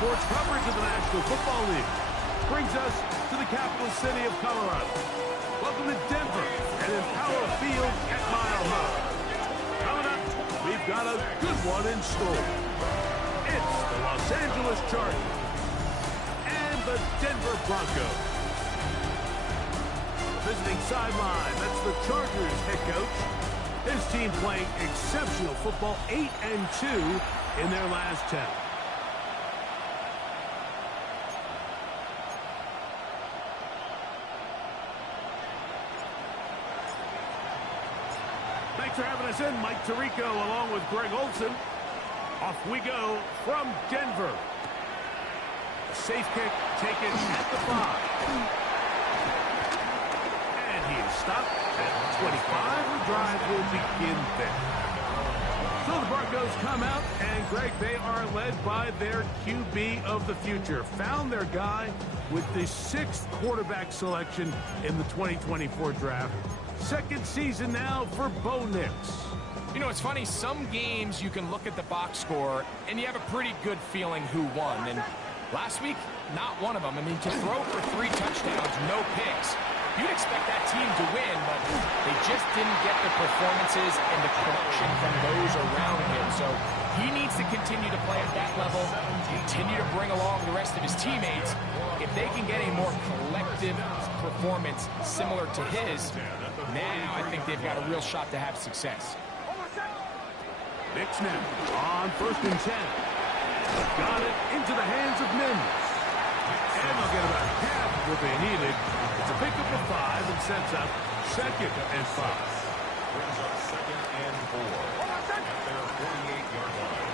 sports coverage of the National Football League. Brings us to the capital city of Colorado. Welcome to Denver and Empower Field at Mile High. Coming up, we've got a good one in store. It's the Los Angeles Chargers and the Denver Broncos. Visiting sideline, that's the Chargers head coach. His team playing exceptional football, 8-2 in their last 10. Thanks for having us in, Mike Tirico, along with Greg Olson. Off we go from Denver. A safe kick taken at the 5. And he is stopped at 25. The drive will begin there. So the Broncos come out, and Greg, they are led by their QB of the future. Found their guy with the 6th quarterback selection in the 2024 draft. Second season now for Bo Nix. You know, it's funny, some games you can look at the box score and you have a pretty good feeling who won. And last week, not one of them. I mean, to throw for 3 touchdowns, no picks, you'd expect that team to win, but they just didn't get the performances and the production from those around him. So he needs to continue to play at that level, continue to bring along the rest of his teammates. If they can get a more collective performance similar to his, now I think they've got a real shot to have success. Nix now on 1st and 10. Got it into the hands of Mims. And they'll get about half of what they needed. It's a pickup of 5 and sets up 2nd and 5. Brings up 2nd and 4 at their 48-yard line.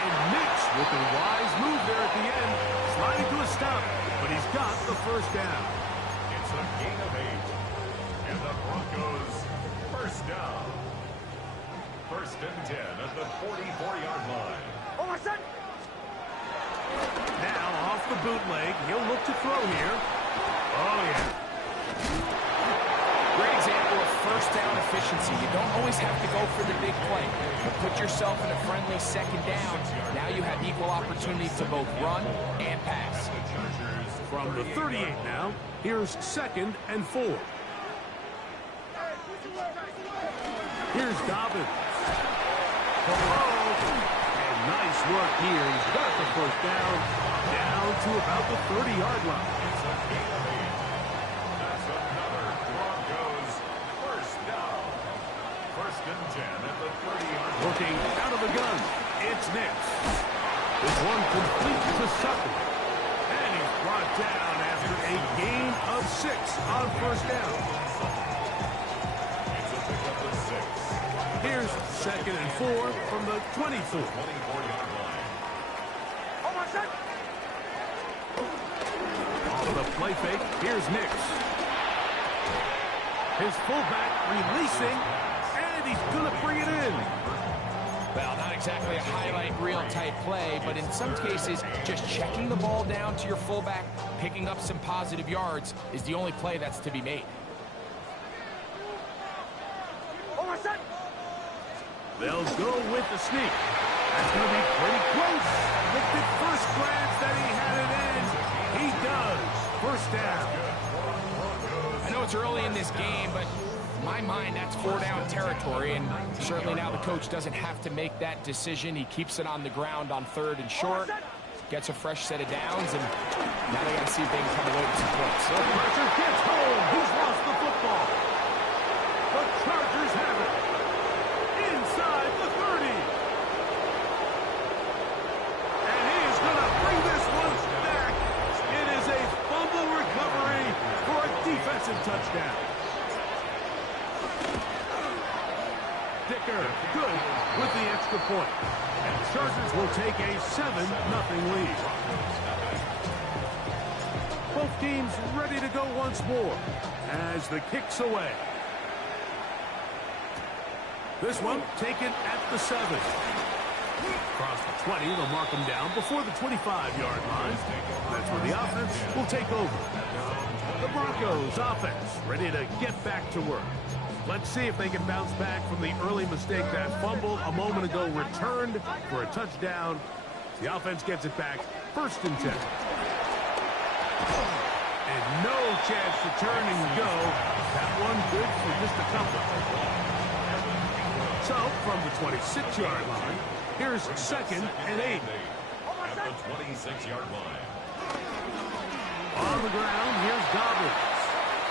And Nix with a wise move there at the end, sliding to a stop, but he's got the 1st down. It's a gain of 8, and the Broncos first down. 1st and 10 at the 44-yard line. Now off the bootleg, he'll look to throw here. Oh yeah. Great example of 1st down efficiency. You don't always have to go for the big play. You put yourself in a friendly 2nd down. Now you have equal opportunity to both run and pass. From the 38 now, here's 2nd and 4. Here's Dobbins. And nice work here. He's got the 1st down to about the 30-yard line. It's a gain of 8. That's another Broncos first down. 1st and 10 at the 30-yard line. Looking out of the gun, it's Nix. This one complete to Sutton. And he's brought down after a gain of 6 on 1st down. It's a pickup of 6. Here's 2nd and 4 from the 24. 24-yard line. Off the play fake, here's Nix. His fullback releasing, and he's going to bring it in. Well, not exactly a highlight reel type play, but in some cases, just checking the ball down to your fullback, picking up some positive yards is the only play that's to be made. They'll go with the sneak. That's going to be pretty close. Looked at first glance that he had it in. He does. 1st down. I know it's early in this game, but in my mind, that's 4-down territory, and certainly now the coach doesn't have to make that decision. He keeps it on the ground on 3rd and short, gets a fresh set of downs, and now they got to see if they can come away with some points. The pressure gets home. He's lost the football. The Chargers have it. Inside the 30. And he's going to bring this one back. It is a fumble recovery for a defensive touchdown. Dicker, good with the extra point. And the Chargers will take a 7-0 lead. Both teams ready to go once more as the kick's away. This one taken at the 7. Across the 20, they'll mark them down before the 25-yard line. That's where the offense will take over. The Broncos offense ready to get back to work. Let's see if they can bounce back from the early mistake. That fumble a moment ago returned for a touchdown. The offense gets it back, 1st and 10. And no chance to turn and go. That one good for just a couple. So, from the 26-yard line, here's 2nd and 8. At the 26-yard line. On the ground, here's Dobbins.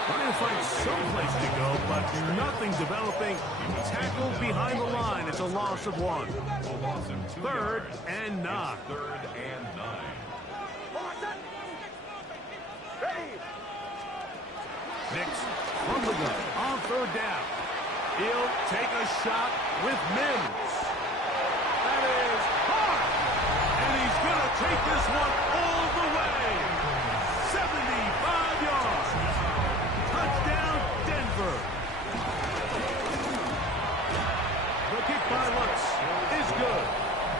Trying to find someplace to go, but nothing developing. Tackled behind the line. It's a loss of 1. 3rd and 9. 3rd and 9. Nix from the gun on 3rd down. He'll take a shot with Mims. That is hard. And he's going to take this one all the way. 75 yards. Touchdown, Denver. The kick by Lutz is good.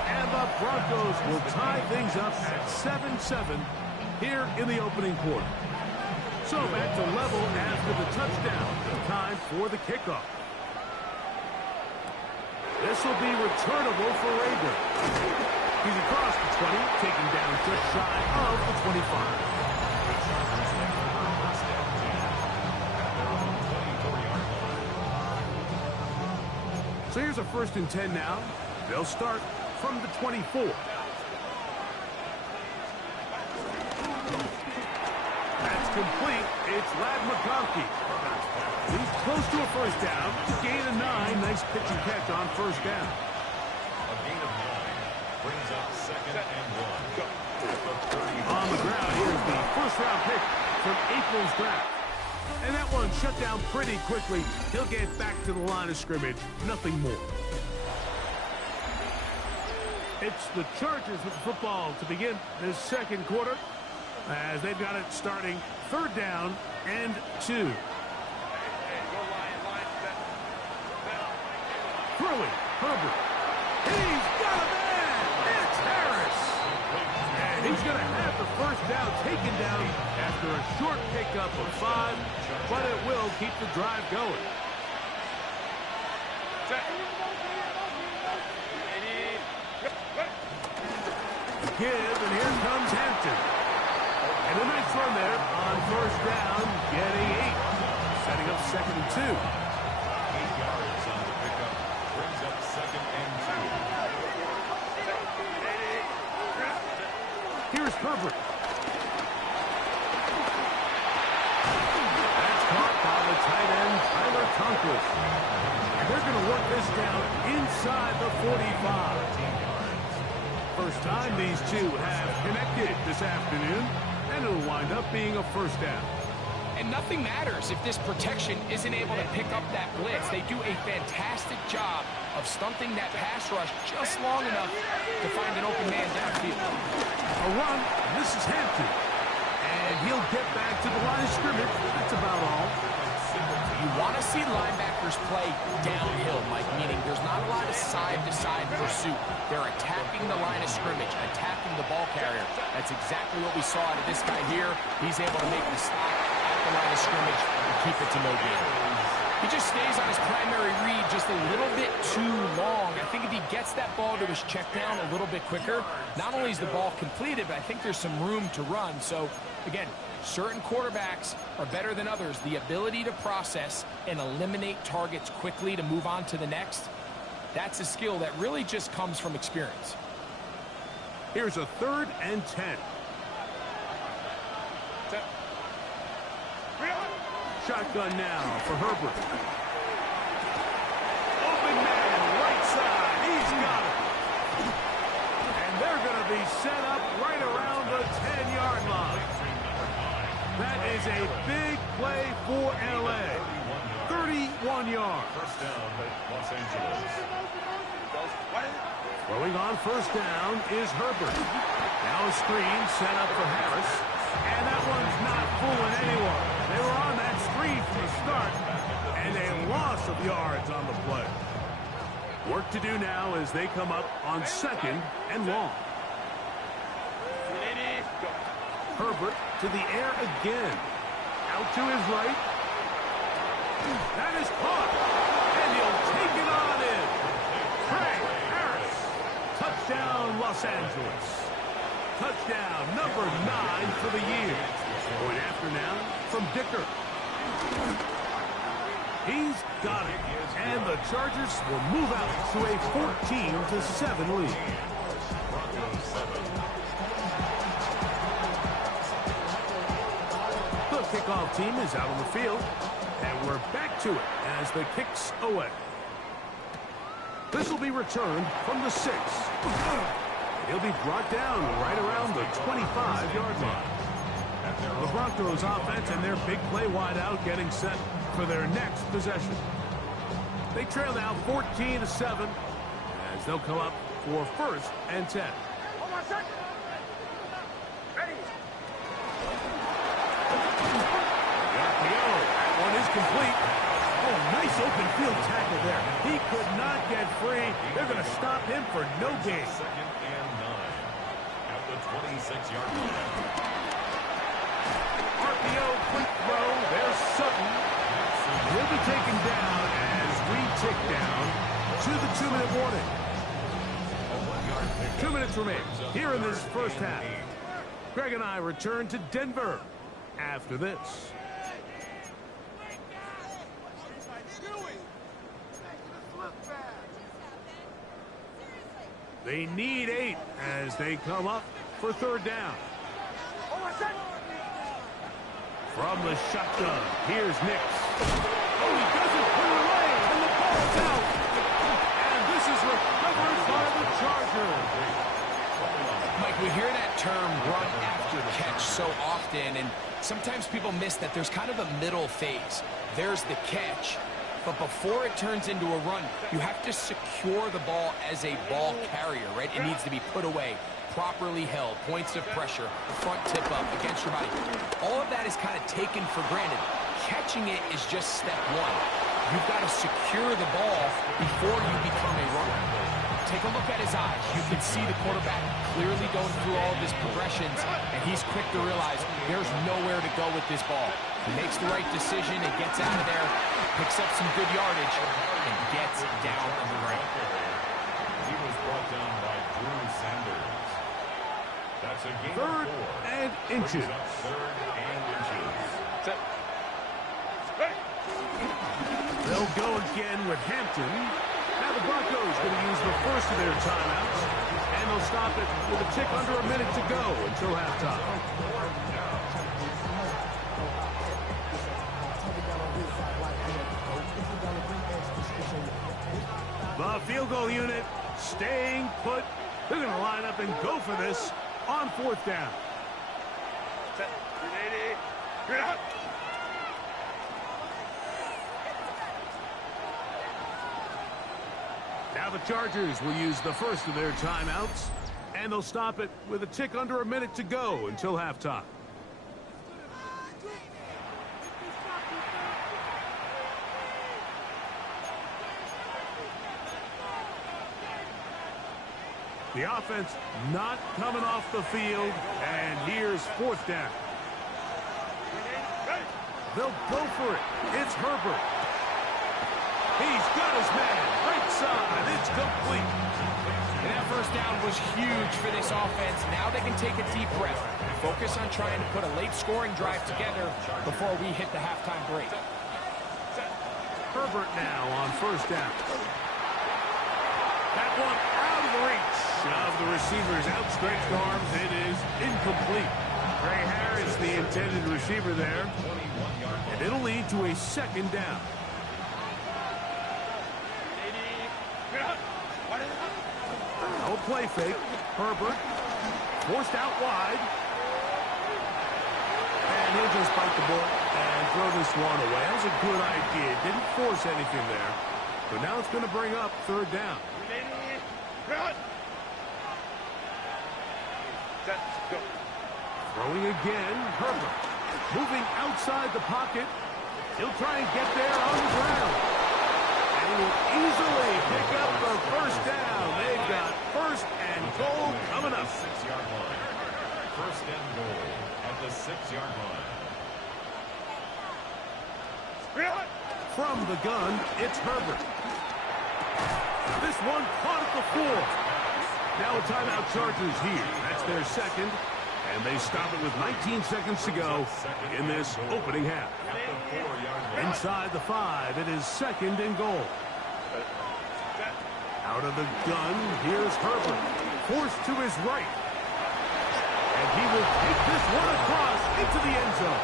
And the Broncos will tie things up at 7-7 here in the opening quarter. So back to level after the touchdown. Time for the kickoff. This will be returnable for Rager. He's across the 20, taken down just shy of the 25. So here's a 1st and 10 now. They'll start from the 24. That's complete. It's Ladd McConkey. He's close to a 1st down. Gain of 9. Nice pitch and catch on 1st down. A gain of 9 brings up 2nd and 1. On the ground, here's the 1st-round pick from April's draft. And that one shut down pretty quickly. He'll get back to the line of scrimmage. Nothing more. It's the Chargers with the football to begin this 2nd quarter, as they've got it starting 3rd down and 2. Throwing, Herbert. He's got a man! It's Harris! And he's going to have the 1st down taken down after a short pickup of 5, but it will keep the drive going. Give, and here comes Hampton. And a nice run there on 1st down, getting 8. Setting up 2nd and 2. 8 yards on the pickup. Brings up 2nd and 2. Here's Herbert. That's caught by the tight end, Tyler Conklin. And they're going to work this down inside the 45. First time these two have connected this afternoon, and it'll wind up being a 1st down. And nothing matters if this protection isn't able to pick up that blitz. They do a fantastic job of stunting that pass rush just long enough to find an open man downfield. A run, this is Hampton. And he'll get back to the line of scrimmage. That's about all. You want to see linebackers play downhill, Mike, meaning there's not a lot of side-to-side pursuit. They're attacking the line of scrimmage, attacking the ball carrier. That's exactly what we saw out of this guy here. He's able to make the stop at the line of scrimmage and keep it to no gain. He just stays on his primary read just a little bit too long. I think if he gets that ball to his check down a little bit quicker, not only is the ball completed, but I think there's some room to run. So, again, certain quarterbacks are better than others. The ability to process and eliminate targets quickly to move on to the next, that's a skill that really just comes from experience. Here's a 3rd and 10. Shotgun now for Herbert. Open man, right side. He's got it. And they're going to be set up right around the 10-yard line. That is a big play for L.A. 31 yards. 1st down, Los Angeles. Throwing on 1st down is Herbert. Now a screen set up for Harris. And that one's not fooling anyone. They were on that screen from the start, and a loss of yards on the play. Work to do now as they come up on 2nd and long. Herbert to the air again. Out to his right. That is caught. And he'll take it on in. Craig Harris. Touchdown, Los Angeles. Touchdown number 9 for the year. Point after now from Dicker. He's got it. And the Chargers will move out to a 14-7 lead. The kickoff team is out on the field. And we're back to it as the kick's away. This will be returned from the 6. He'll be brought down right around the 25-yard line. The Broncos offense and their big play wideout getting set for their next possession. They trail now 14-7 as they'll come up for 1st and 10. Hold on a second. Ready. That one is complete. Oh, nice open field tackle there. He could not get free. They're going to stop him for no gain. 2nd and 9 at the 26-yard line. RPO, quick throw. There's Sutton. He'll be taken down as we tick down to the 2-minute warning. 2 minutes remain here in this first half. Greg and I return to Denver after this. They need 8 as they come up for 3rd down. From the shotgun, here's Nix. Oh, he doesn't put it away, and the ball's out. And this is recovered by the Chargers. Mike, we hear that term run after catch so often, and sometimes people miss that there's kind of a middle phase. There's the catch, but before it turns into a run, you have to secure the ball as a ball carrier, right? It needs to be put away, properly held, points of pressure, front tip up against your body. All of that is kind of taken for granted. Catching it is just step 1. You've got to secure the ball before you become a runner. Take a look at his eyes. You can see the quarterback clearly going through all of his progressions, and he's quick to realize there's nowhere to go with this ball. He makes the right decision and gets out of there, picks up some good yardage, and gets down on the ground. He was brought down by Drew Sanders. That's a gain 3rd of 4. and inches. 3rd and inches. They'll go again with Hampton. Now the Broncos going to use the first of their timeouts, and they'll stop it with a tick under a minute to go until halftime. The field goal unit staying put. They're going to line up and go for this on 4th down. Now the Chargers will use the first of their timeouts, and they'll stop it with a tick under a minute to go until halftime. The offense not coming off the field, and here's 4th down. They'll go for it. It's Herbert. He's got his man. Right side. It's complete. And that first down was huge for this offense. Now they can take a deep breath. Focus on trying to put a late scoring drive together before we hit the halftime break. Herbert now on 1st down. That one out of the reach of the receiver's outstretched arms. It is incomplete. Trey Harris, the intended receiver there. And it'll lead to a 2nd down. No play fake. Herbert forced out wide. And he'll just bite the ball and throw this one away. That was a good idea. Didn't force anything there. But now it's going to bring up 3rd down. Throwing again, Herbert. Moving outside the pocket. He'll try and get there on the ground. And he will easily pick up the 1st down. They've got 1st and goal coming up. 6-yard line. 1st and goal at the 6-yard line. From the gun, it's Herbert. This one caught at the 4. Now a timeout Chargers here. That's their second. And they stop it with 19 seconds to go in this opening half. Inside the 5, it is second and goal. Out of the gun, here's Herbert. Forced to his right. And he will take this one across into the end zone.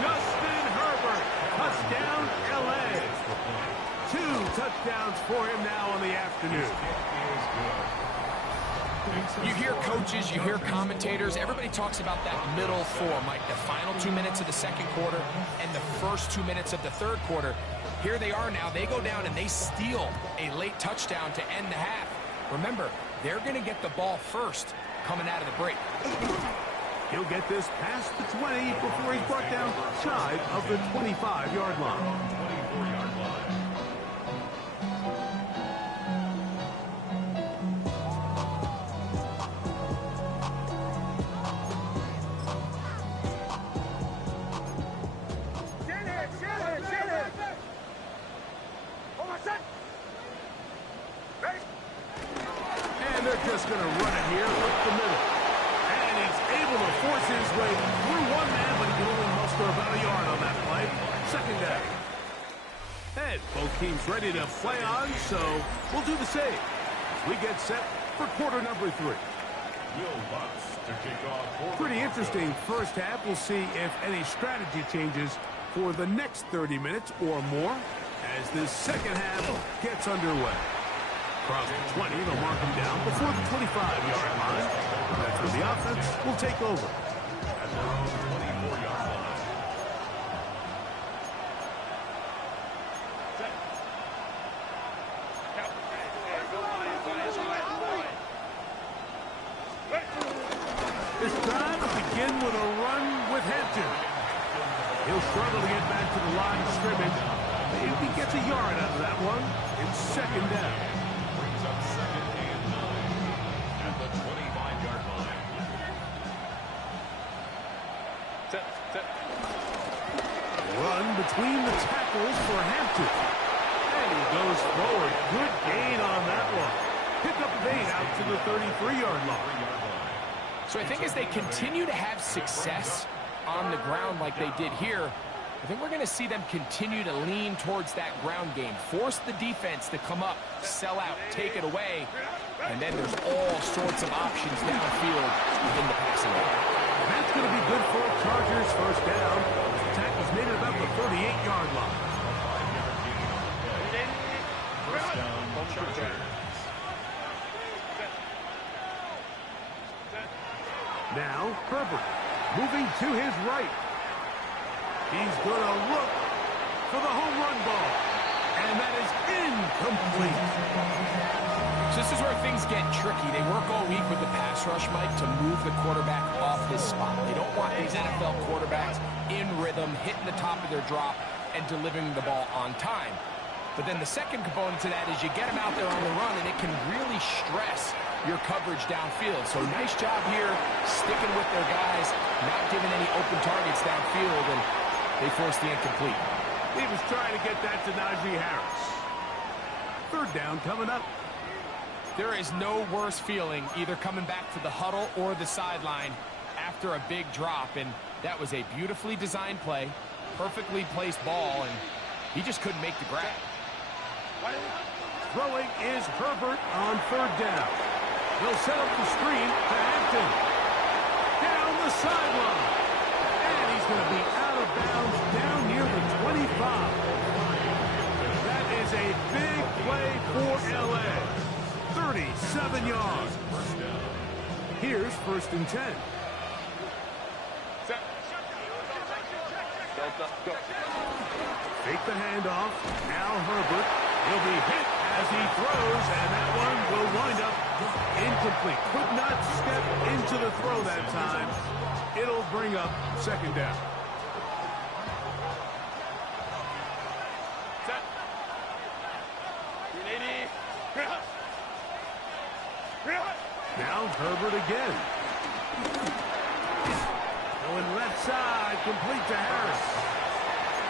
Justin Herbert, touchdown LA. 2 touchdowns for him now on the afternoon. You hear coaches, you hear commentators, everybody talks about that middle 4, Mike, the final 2 minutes of the second quarter and the first 2 minutes of the third quarter. Here they are now. They go down and they steal a late touchdown to end the half. Remember, they're going to get the ball first coming out of the break. He'll get this past the 20 before he's brought down shy of the 25-yard line. 24-yard line. And they're just going to run it here up the middle. And he's able to force his way through one man, but he can only muster about a yard on that play. Second down. And both teams ready to play on, so we'll do the same. We get set for quarter number 3. Pretty interesting first half. We'll see if any strategy changes for the next 30 minutes or more as this second half gets underway. Across the 20, they'll mark him down before the 25-yard line. That's where the offense will take over. At their own 24-yard line. This time to begin with a run with Hampton. He'll struggle to get back to the line of scrimmage. Maybe he gets a yard out of that one. It's second down. Brings up second and 9 at the 25-yard line. Run between the tackles for Hampton. And he goes forward. Good gain on that one. Pick up 8 out to the 33-yard line. So I think as they continue to have success on the ground like they did here, I think we're going to see them continue to lean towards that ground game. Force the defense to come up, sell out, take it away, and then there's all sorts of options downfield in the passing game. That's going to be good for Chargers first down. The tackle's made it about the 38-yard line. First down, Chargers. Now, Herbert moving to his right. He's going to look for the home run ball. And that is incomplete. So this is where things get tricky. They work all week with the pass rush, Mike, to move the quarterback off his spot. They don't want these NFL quarterbacks in rhythm, hitting the top of their drop, and delivering the ball on time. But then the second component to that is you get them out there on the run, and it can really stress your coverage downfield. So nice job here, sticking with their guys, not giving any open targets downfield, and they forced the incomplete. He was trying to get that to Najee Harris. Third down coming up. There is no worse feeling either coming back to the huddle or the sideline after a big drop, and that was a beautifully designed play, perfectly placed ball, and he just couldn't make the grab. Throwing is Herbert on third down. He'll set up the screen to Hampton. Down the sideline. And he's going to be out of bounds down near the 25. That is a big play for L.A. 37 yards. Here's first and 10. Fake the handoff. Now Herbert. He'll be hit as he throws, and that one will wind up incomplete. Could not step into the throw that time. It'll bring up second down. Now Herbert again. Going left side, complete to Harris.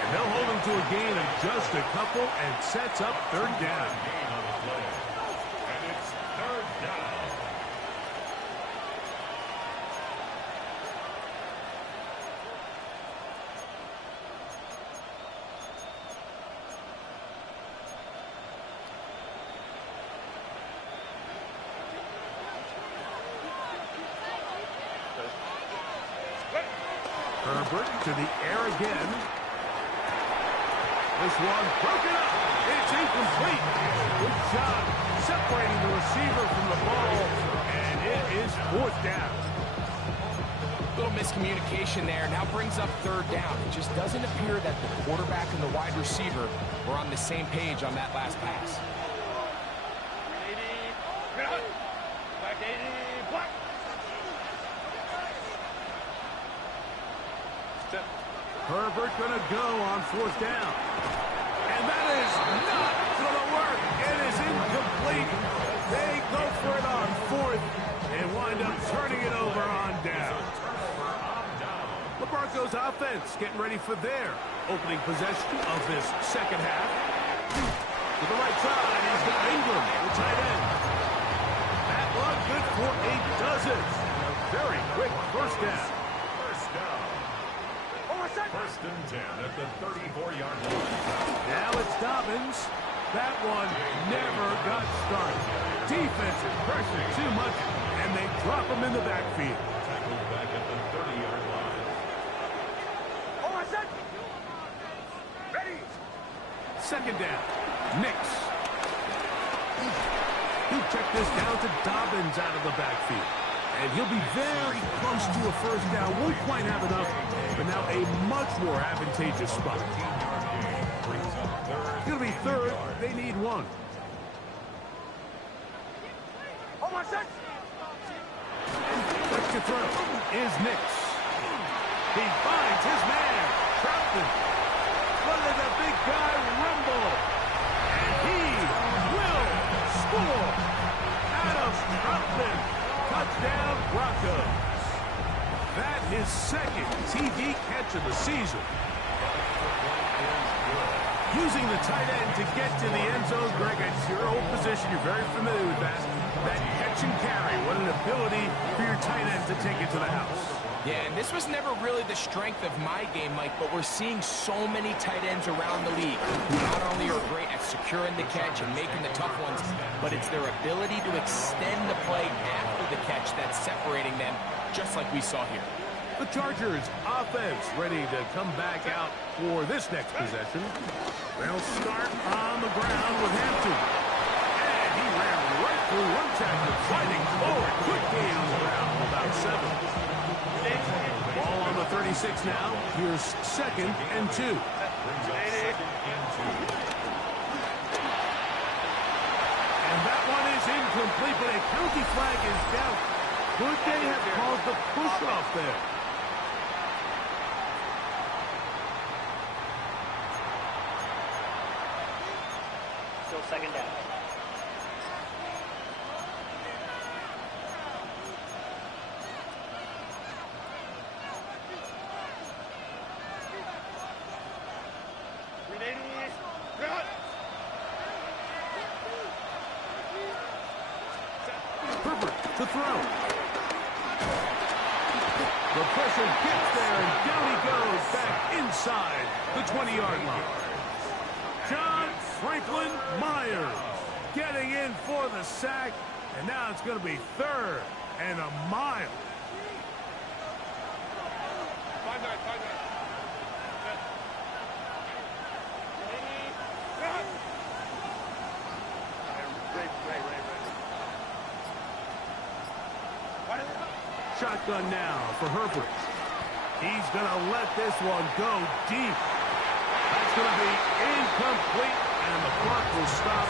And they'll to a gain of just a couple and sets up third down. Gain on the play. And it's third down. Herbert to the air again. This one broken up. It's incomplete. Good job separating the receiver from the ball, and it is fourth down. Little miscommunication there. Now brings up third down. It just doesn't appear that the quarterback and the wide receiver were on the same page on that last pass. Herbert gonna go on fourth down. And that is not gonna work. It is incomplete. They go for it on fourth and wind up turning it over on down. The Broncos offense getting ready for their opening possession of this second half. To the right side, he's got Ingram, the tight end. That one good for a dozen. A very quick first down. First down. First and 10 at the 34-yard line. Now it's Dobbins. That one never got started. Defensive pressure too much, and they drop him in the backfield. Tackled back at the 30-yard line. Ready. Second down. Nix. He checked this down to Dobbins out of the backfield. And he'll be very close to a first down. Won't quite have enough, but now a much more advantageous spot. It's going to be third. They need one. Quick to throw is Nix. He finds his man, Troutman. Look at the big guy rumble. And he will score. Adam Troutman. Touchdown, Broncos. That his second TD catch of the season. Using the tight end to get to the end zone, Greg, it's your old position. You're very familiar with that. That catch and carry. What an ability for your tight end to take it to the house. Yeah, and this was never really the strength of my game, Mike, but we're seeing so many tight ends around the league who not only are great at securing the catch and making the tough ones, but it's their ability to extend the play after the catch that's separating them, just like we saw here. The Chargers offense ready to come back out for this next possession. They'll start on the ground with Hampton. And he ran right through one tackle, fighting forward. Good gain on the ground, about 7. Ball on the 36 now. Here's second and 2. And that one is incomplete, but a penalty flag is down. Could they have called the push-off there? Still second down. Herbert to throw. The pressure gets there, and down he goes back inside the 20-yard line. John Franklin Myers getting in for the sack, and now it's going to be third and a mile. Shotgun now for Herbert. He's going to let this one go deep. That's going to be incomplete, and the clock will stop.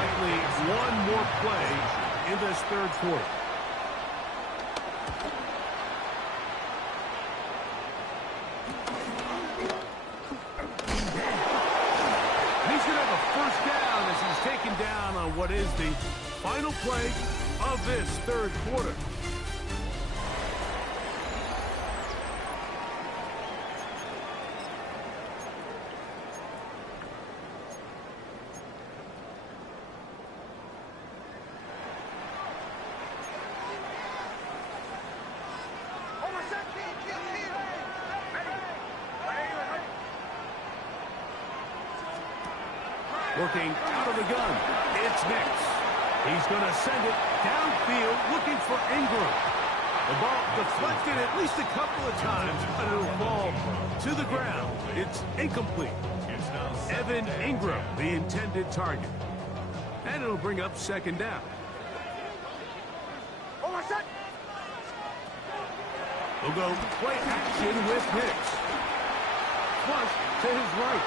Likely one more play in this third quarter. And he's going to have a first down as he's taken down on what is the final play of this third quarter. Working out of the gun. It's Nix. He's going to send it downfield looking for Ingram. The ball deflected at least a couple of times, but it'll fall to the ground. It's incomplete. Evan Ingram, the intended target. And it'll bring up second down. We'll go play action with Nix. Flush to his right.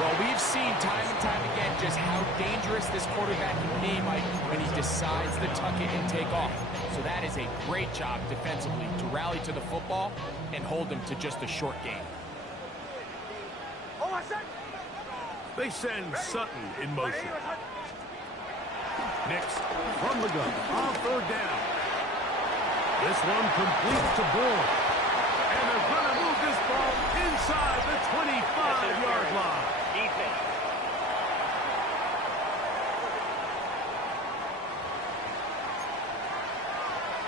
Well, we've seen time and time again just how dangerous this quarterback can be, Mike, when he decides to tuck it and take off. So that is a great job defensively to rally to the football and hold him to just a short game. They send Sutton in motion. Nix from the gun on third down. This one complete to Bourne. And they're going to move this ball inside the 25-yard line. Defense.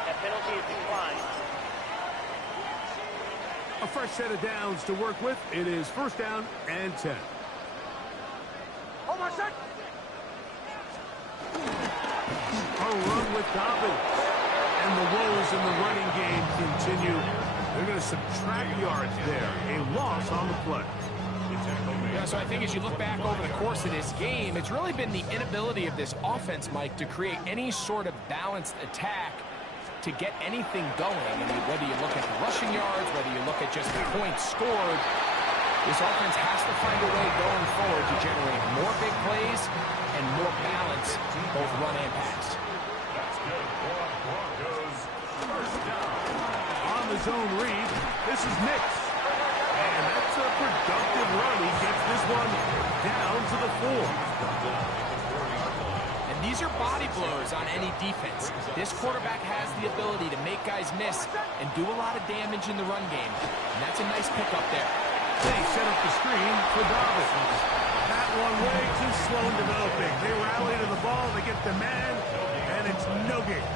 That penalty is declined. A fresh set of downs to work with. It is first down and 10. A run with Dobbins. And the woes in the running game continue. They're going to subtract yards there. A loss on the play. Yeah, so I think as you look back over the course of this game, it's really been the inability of this offense, Mike, to create any sort of balanced attack to get anything going. I mean, whether you look at the rushing yards, whether you look at just the points scored, this offense has to find a way going forward to generate more big plays and more balance, both run and pass. That's good for Broncos. First down. On the zone read, this is Nix. And that's a productive run. He gets this one down to the 4. And these are body blows on any defense. This quarterback has the ability to make guys miss and do a lot of damage in the run game. And that's a nice pickup there. They set up the screen for Dobbins. That one way too slow in developing. They rally to the ball, they get the man, and it's no gain.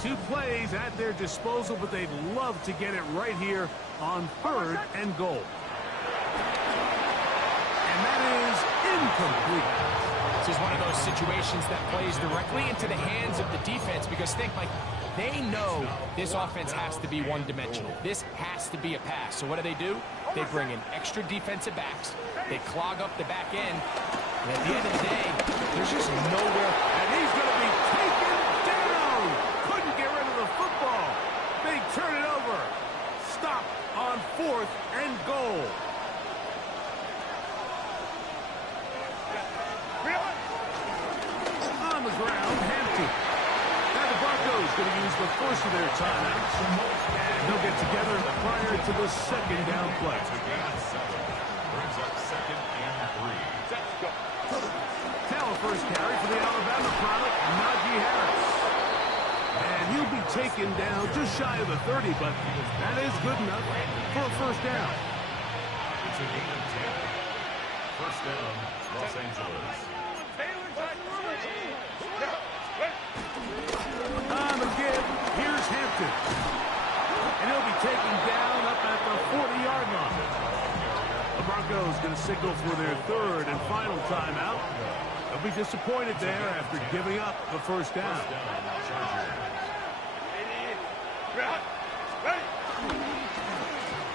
Two plays at their disposal, but they'd love to get it right here on third and goal. And that is incomplete. This is one of those situations that plays directly into the hands of the defense because think, like, they know this offense has to be one-dimensional. This has to be a pass. So what do? They bring in extra defensive backs. They clog up the back end. And at the end of the day, there's just nowhere. And he's going to be taken down. Couldn't get rid of the football. They turn it over. Stop on fourth and goal. On the ground, Hampton. Now the Broncos going to use the first of their timeouts. And they'll get together prior to the second down play. Brings up second and 3. Now a first carry for the Alabama product, Najee Harris. And he'll be taken down just shy of the 30, but that is good enough for a first down. It's a gain of 10. First down, Los Angeles. On the give, here's Hampton. And he'll be taken down up at the 40-yard line. The Broncos going to signal for their third and final timeout. They'll be disappointed there after giving up the first down.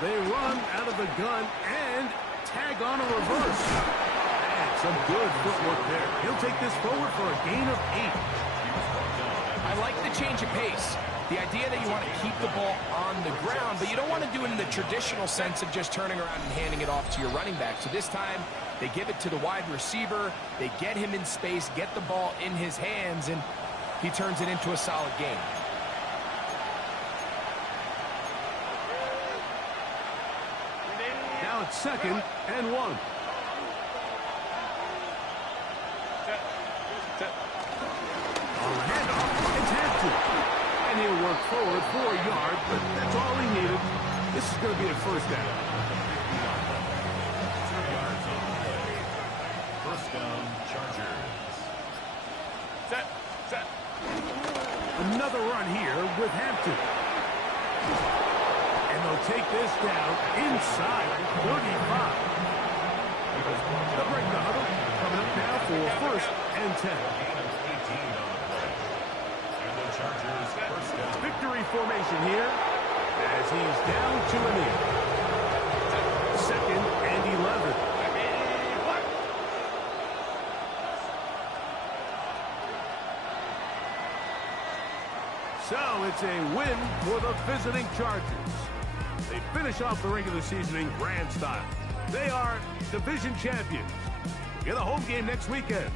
They run out of the gun and tag on a reverse. And some good footwork there. He'll take this forward for a gain of 8. I like the change of pace. The idea that you want to keep the ball on the ground, but you don't want to do it in the traditional sense of just turning around and handing it off to your running back. So this time, they give it to the wide receiver. They get him in space, get the ball in his hands, and he turns it into a solid game. Now it's second and 1. On the handoff, it's Hampton. And he'll work forward for a yard, but that's all he needed. This is going to be a first down. 2 yards on the play. First down, Chargers. Another run here with Hampton. And they'll take this down inside 35. They'll break the huddle. Coming up now for 1st and 10. Victory formation here as he's down to a knee. 2nd and 11. So it's a win for the visiting Chargers. They finish off the regular season in grand style. They are division champions. Get a home game next weekend.